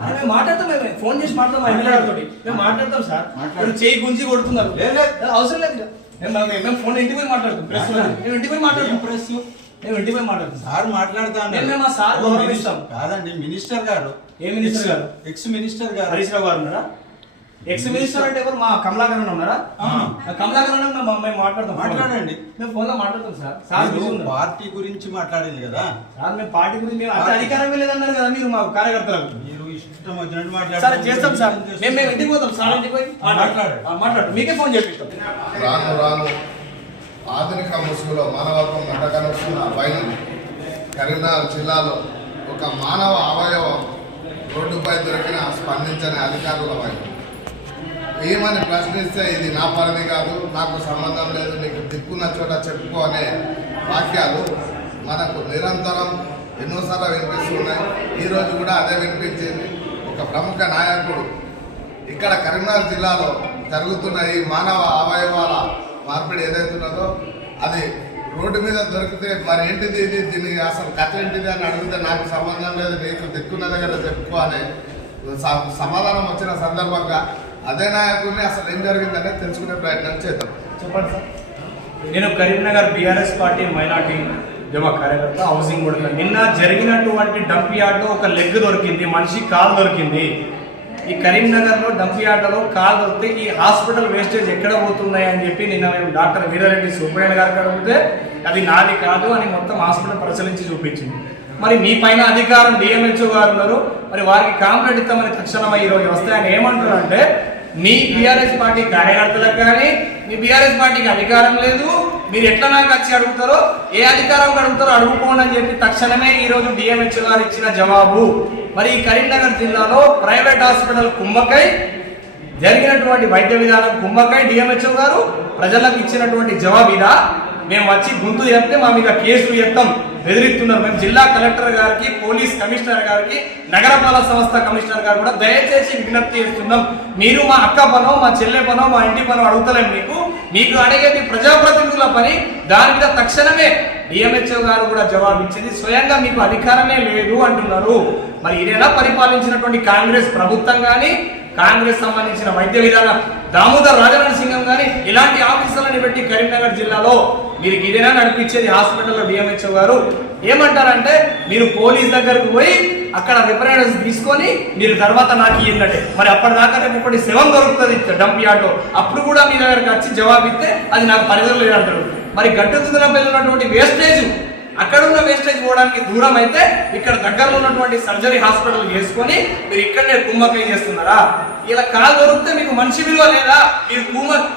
మేము మాట్లాడతాం, మేము ఫోన్ చేసి మాట్లాడతాం ఎమ్మెల్యే గారితో మేము మాట్లాడతాం సార్. మీరు చేయి గుంజి కొడుతున్నారు, అవసరం లేదు. మేము ఫోన్ ఇంటికి పోయి మాట్లాడుతాం, ప్రెస్ మేము ఇంటికి పోయి మాట్లాడతాం, ప్రెస్ మేము ఇంటికి పోయి మాట్లాడతాం సార్. మాట్లాడతాం మేము మా సార్ గౌరవిస్తాం. కాదండి మినిస్టర్ గారు. ఏ మినిస్టర్ గారు? ఎక్స్ మినిస్టర్ గారు హరీష్ రావు గారు ఉన్నారా? ఎక్స్ మినిస్టర్ అంటే ఎవరు? మా కమలాకర్ ఉన్నారా? కమలాకర్ మేము మాట్లాడతాం. మాట్లాడండి, మేము ఫోన్ లో మాట్లాడతాం సార్. సార్ పార్టీ గురించి మాట్లాడింది కదా సార్. మేము పార్టీ గురించి మేము అంటే అధికారమే లేదన్నారు కదా మీరు మా కార్యకర్తలకు. మీరు ఇష్టం వచ్చినట్టు సార్ మాట్లాడారు. చేస్తాం సార్. మేము ఇంటికి పోతాం సార్, ఇంటికి పోయి మాట్లాడు మీకే ఫోన్ చేపిస్తాం. రాను రాను ఆధునిక ముసుగులో మానవత్వం గడ్డకలుస్తున్న వైనం కరీంనగర్ జిల్లాలో ఒక మానవ అవయవం రోడ్డుపై దొరికిన స్పందించని అధికారుల వైపు ఏమని ప్రశ్నిస్తే ఇది నా పరిధి కాదు, నాకు సంబంధం లేదు, నీకు దిక్కున్న చోట చెప్పుకో అనే వాక్యాలు మనకు నిరంతరం ఎన్నోసార్లు వినిపిస్తున్నాయి. ఈరోజు కూడా అదే వినిపించింది. ఒక ప్రముఖ నాయకుడు ఇక్కడ కరీంనగర్ జిల్లాలో జరుగుతున్న ఈ మానవ అవయవాల మార్పిడి ఏదైతున్నదో అది రోడ్డు మీద దొరికితే మరి ఏంటిది ఇది, దీనికి అసలు కథ ఏంటిది అని అడిగితే నాకు సంబంధం లేదు, నీకు దిక్కున్న దగ్గర చెప్పుకో అనే సమాధానం వచ్చిన సందర్భంగా అదే నాయకుడిని అసలు ఏం జరిగిందనేది తెలుసుకునే ప్రయత్నం చేద్దాం. చెప్పండి సార్. నేను కరీంనగర్ బీఆర్ఎస్ పార్టీ మైనార్టీ జమా కార్యకర్త, హౌసింగ్ కూడా. నిన్న జరిగినటువంటి డంప్ యార్డ్లో ఒక లెగ్ దొరికింది, మనిషి కాలు దొరికింది. ఈ కరీంనగర్లో డంప్ యార్డ్లో కాలు దొరికితే ఈ హాస్పిటల్ వేస్టేజ్ ఎక్కడ పోతున్నాయి అని చెప్పి నిన్న మేము డాక్టర్ వీరారెడ్డి సుబ్రహ్మణ్య గారికి అడిగితే అది నాది కాదు అని మొత్తం హాస్పిటల్ పరిశీలించి చూపించింది. మరి మీ పైన అధికారం డిఎంహెచ్ఓ గారు ఉన్నారు, మరి వారికి కాంప్లైంట్ ఇస్తామని తక్షణమై ఈరోజు వస్తే ఆయన ఏమంటారంటే మీ బీఆర్ఎస్ పార్టీ కార్యకర్తలకు కానీ మీ బీఆర్ఎస్ పార్టీకి అధికారం లేదు, మీరు ఎట్లా నాకు వచ్చి అడుగుతారో, ఏ అధికారం అడుగుతారో అడుగుకోండి అని చెప్పి తక్షణమే ఈరోజు డిఎంహెచ్ఓ గారు ఇచ్చిన జవాబు. మరి ఈ కరీంనగర్ జిల్లాలో ప్రైవేట్ హాస్పిటల్ కుంభకై జరిగినటువంటి వైద్య విధానం కుంభకై డిఎంహెచ్ఓ గారు ప్రజలకు ఇచ్చినటువంటి జవాబు ఇదా? మేము వచ్చి గుంతు చెప్తే మా మీద కేసులు చెప్తాం బెదిరిస్తున్నారు. మేము జిల్లా కలెక్టర్ గారికి, పోలీస్ కమిషనర్ గారికి, నగరపాలక సంస్థ కమిషనర్ గారు కూడా దయచేసి విజ్ఞప్తి చేస్తున్నాం. మీరు మా అక్క పనో, మా చెల్లె పనో, మా ఇంటి పనో అడుగుతలేం. మీకు అడిగేది ప్రజాప్రతినిధుల పని. దాని మీద తక్షణమే డిఎంహెచ్ఓ గారు కూడా జవాబు ఇచ్చింది. స్వయంగా మీకు అధికారమే లేదు అంటున్నారు. మరి ఇదేనా పరిపాలించినటువంటి కాంగ్రెస్ ప్రభుత్వం కానీ, కాంగ్రెస్ సంబంధించిన వైద్య విధాన దామోదర్ రాజనరసింహం కానీ ఇలాంటి ఆఫీసర్లను పెట్టి కరీంనగర్ జిల్లాలో మీరు ఇదేనా నడిపించేది? హాస్పిటల్లో డిఎంహెచ్ఓ గారు ఏమంటారంటే మీరు పోలీస్ దగ్గరకు పోయి అక్కడ రిప్రజెంటేటివ్స్ తీసుకొని మీరు తర్వాత నాకు ఇయ్యండి. మరి అప్పటిదాకా రేపు ఒకటి శవం దొరుకుతుంది డంప్ యార్డ్లో, అప్పుడు కూడా మీ దగ్గరకు వచ్చి జవాబు ఇస్తే అది నాకు పరిధిలో లేదంటారు. మరి గట్టుతున్న పిల్లలు ఉన్నటువంటి వేస్టేజ్, అక్కడ ఉన్న వేస్టేజ్ పోవడానికి దూరం అయితే ఇక్కడ దగ్గరలో ఉన్నటువంటి సర్జరీ హాస్పిటల్ చేసుకొని మీరు ఇక్కడనే కుంభకం చేస్తున్నారా? ఇలా కాలు దొరికితే మీకు మనిషి విలువ లేదా?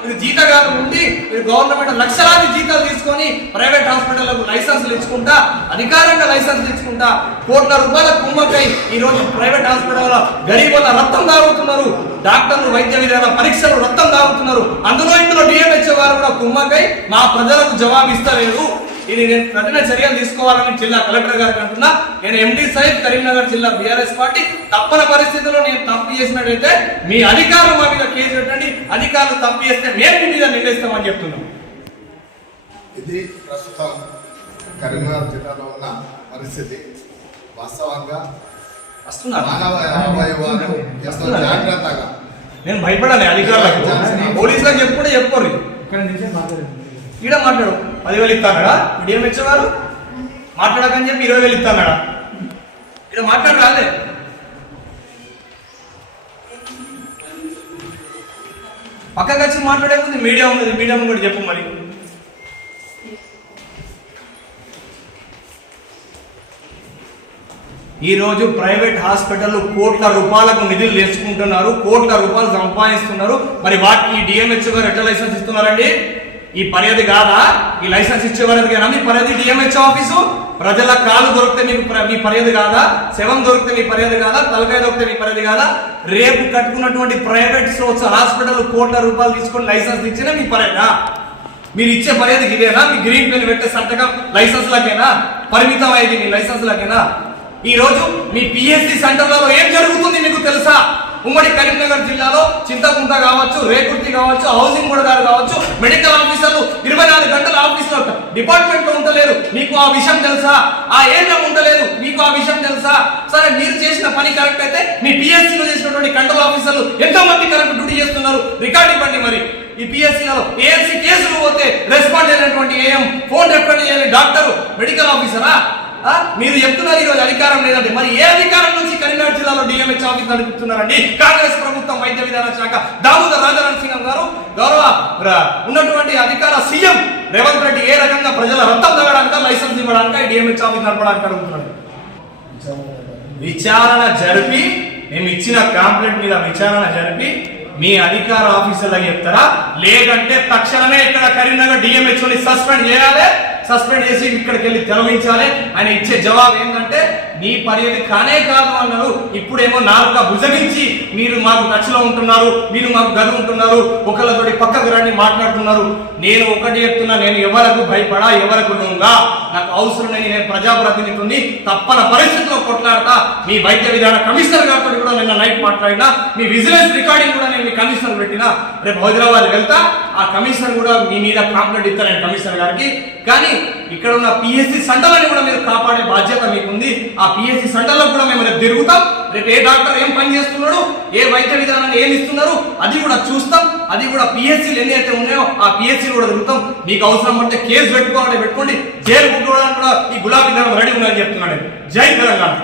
మీరు జీతగారు ఉండి మీరు గవర్నమెంట్ లక్షలాది జీతాలు తీసుకొని ప్రైవేట్ హాస్పిటల్లకు లైసెన్సులు ఇచ్చుకుంటా, అధికారంగా లైసెన్స్ ఇచ్చుకుంటా కోట్ల రూపాయల కుంభకై ఈ రోజు ప్రైవేట్ హాస్పిటల్లో గరీబుల రక్తం తాగుతున్నారు, డాక్టర్లు వైద్య విధాన పరీక్షలు రక్తం తాగుతున్నారు. ఇందులో డిఎంహెచ్ఓ గారు కూడా కుంభకై మా ప్రజలకు జవాబు ఇస్తలేదు. ఇది నేను కఠిన చర్యలు తీసుకోవాలని జిల్లా కలెక్టర్ గారికి అంటున్నా. నేను ఎండి సైద్ కరీంనగర్ జిల్లా బీఆర్ఎస్ పార్టీ తప్పని పరిస్థితుల్లో నేను తప్పు చేసినట్టయితే మీ అధికారులు మా మీద కేసు పెట్టండి, అధికారులు తప్పు చేస్తే మేము మీ మీద నిర్ణయిస్తామని చెప్తున్నాం. ఇది ప్రస్తుతం కరీంనగర్ జిల్లాలో ఉన్న పరిస్థితి. వాస్తవంగా మానవ అవయవాలు ఎంతో జాగ్రత్తగా, నేను భయపడాలి అధికారులకు, పోలీసులకు చెప్పుకుంటే చెప్పుకోరు. ఈడ మాట్లాడు 10,000 ఇస్తాడా డిఎంహెచ్ఓ గారు? మాట్లాడకని చెప్పి 20,000 ఇస్తాడా? ఇక్కడ మాట్లాడు రాలే. పక్కకి వచ్చి మాట్లాడే ముందు మీడియా ఉన్నది, మీడియా కూడా చెప్పు. మరి ఈరోజు ప్రైవేట్ హాస్పిటల్ కోట్ల రూపాయలకు నిధులు తెచ్చుకుంటున్నారు, కోట్ల రూపాయలు సంపాదిస్తున్నారు. మరి వాటికి డిఎంహెచ్ఓ గారు ఎట్లా లైసెన్స్ ఇస్తున్నారండి? ఈ పర్యాది కాదా? ఈ లైసెన్స్ ఇచ్చేవారిగా మీ పర్యాది డిఎంహెచ్ఓ ఆఫీసు? ప్రజల కాలు దొరికితే మీ పర్యాది కాదా? శవం దొరికితే మీ పర్యాది కాదా? తలకాయ దొరికితే మీ పర్యాది కాదా? రేపు కట్టుకున్నటువంటి ప్రైవేట్ హాస్పిటల్ కోట్ల రూపాయలు తీసుకొని లైసెన్స్ ఇచ్చినా మీ పర్యాదా? మీరు ఇచ్చే పర్యాది ఇదేనా? మీ గ్రీన్ పెన్ పెట్టే సంతకం లైసెన్స్ లకేనా పరిమితం అయ్యేది? మీ లైసెన్స్ లకేనా? ఈ రోజు మీ పిఎస్సి సెంటర్లలో ఏం జరుగుతుంది మీకు తెలుసా? ఉమ్మడి కరీంనగర్ జిల్లాలో చింతకుంట కావచ్చు, రేకుర్తి కావచ్చు, హౌసింగ్ బోర్డు గారు కావచ్చు, మెడికల్ ఆఫీసర్లు 24 గంటల ఆఫీస్ లో డిపార్ట్మెంట్ లో ఉండలేరు. మీకు ఆ విషయం తెలుసా? ఆ ఏరియా ఉండలేదు, మీకు ఆ విషయం తెలుసా? సరే, మీరు చేసిన పని కరెక్ట్ అయితే మీ పిఎస్సీ లో చేసినటువంటి కంట్రోల్ ఆఫీసర్లు ఎంతో మంది కరెక్ట్ డ్యూటీ చేస్తున్నారు. రికార్డ్ ఇవ్వండి. మరి ఈ పిఎస్సీలలో ఏఎంసీ కేసులు పోతే రెస్పాండ్ అయినటువంటి ఏఎం, ఫోన్ రెఫర్ చేయాలి డాక్టర్, మెడికల్ ఆఫీసరా? మీరు చెప్తున్నారు ఈరోజు అధికారం లేదండి. మరి ఏ అధికారం నుంచి కరీంనగర్ జిల్లాలో డిఎంహెచ్ ఆఫీస్ నడుపుతున్నారండి? కాంగ్రెస్ ప్రభుత్వం వైద్య విధాన శాఖ దామోదర్ రాజనరసింహం గారు, గౌరవ ఉన్నటువంటి అధికార సీఎం రేవంత్ రెడ్డి ఏ రకంగా ప్రజల రక్తం తగ్గడానికి, లైసెన్స్ ఇవ్వడానికి డిఎంహెచ్ ఆఫీస్ నడపడానికి అడుగుతున్నాడు. విచారణ జరిపి, మేము ఇచ్చిన కంప్లైంట్ మీద విచారణ జరిపి మీ అధికార ఆఫీసర్లకు చెప్తారా? లేదంటే తక్షణమే ఇక్కడ కరీంనగర్ డిఎంహెచ్ ని సస్పెండ్ చేయాలి, సస్పెండ్ చేసి ఇక్కడికి వెళ్ళి తొలగించాలి. ఆయన ఇచ్చే జవాబు ఏంటంటే నీ పర్యది కానే కాదు అన్నారు. ఇప్పుడేమో నాలుగుగా భుజగించి మీరు మాకు టచ్లో ఉంటున్నారు, మీరు మాకు గది ఉంటున్నారు, ఒకళ్ళతోటి పక్కకు రండి మాట్లాడుతున్నారు. నేను ఒకటి చెప్తున్నా, నేను ఎవరకు భయపడా, ఎవరకు లొంగా. నాకు అవసరం లేని నేను ప్రజాప్రతినిధుని, తప్పన పరిస్థితిలో కొట్లాడతా. మీ వైద్య విధాన కమిషనర్ గారితో కూడా నిన్న నైట్ మాట్లాడినా, మీ విజిలెన్స్ రికార్డింగ్ కూడా నేను మీ కమిషనర్ పెట్టినా. రేపు హైదరాబాద్ వెళ్తా, ఆ కమిషనర్ కూడా మీ మీద కంప్లైంట్ ఇస్తాను నేను కమిషనర్ గారికి. కానీ ఇక్కడ ఉన్న పిఎస్సి సెంటర్లని కూడా మీరు కాపాడే బాధ్యత మీకుంది. ఆ పిఎస్సి సెంటర్లో కూడా మేము రేపు తిరుగుతాం. రేపు ఏ డాక్టర్ ఏం పని చేస్తున్నాడు, ఏ వైద్య విధానాన్ని ఏమి ఇస్తున్నారు, అది కూడా చూస్తాం. అది కూడా పిఎస్సీలు ఎన్ని అయితే ఉన్నాయో ఆ పిఎస్సీలు కూడా తిరుగుతాం. మీకు అవసరం అంటే కేసు పెట్టుకోవాలంటే పెట్టుకోండి, జైలు కుట్టుకోవడానికి కూడా ఈ గులాబీ ధనం రెడీ ఉందని చెప్తున్నాడు. జై తెలంగాణ.